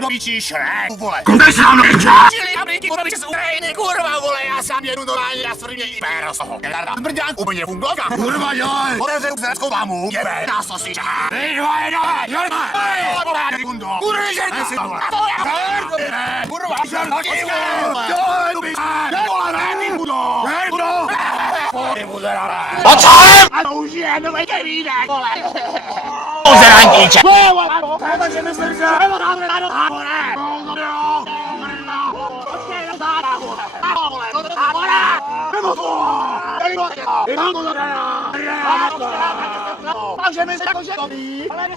do piči Šrek, vole. Koukej se na mnou, piče! Čili Ameriky, podobně z Ukrajiny, kurva, vole, já sám jedu normálně na svrmě i péro z toho. Gerarda, Brďák, úplně fungovka. Kurva, dělej! Otevřu zrackou mámu, jebe, na sosiče. Vy dva, jedové, jedové! Kurva, sekundo. Kurva, žerci, vole. Kurva, žerci, vole. Dělej, tu piče! Vole, ne, budo. Ocem! A to už je nový kerínek, vole. Uzerantíče! Takže myslím, že takže my se jako že to ví, ale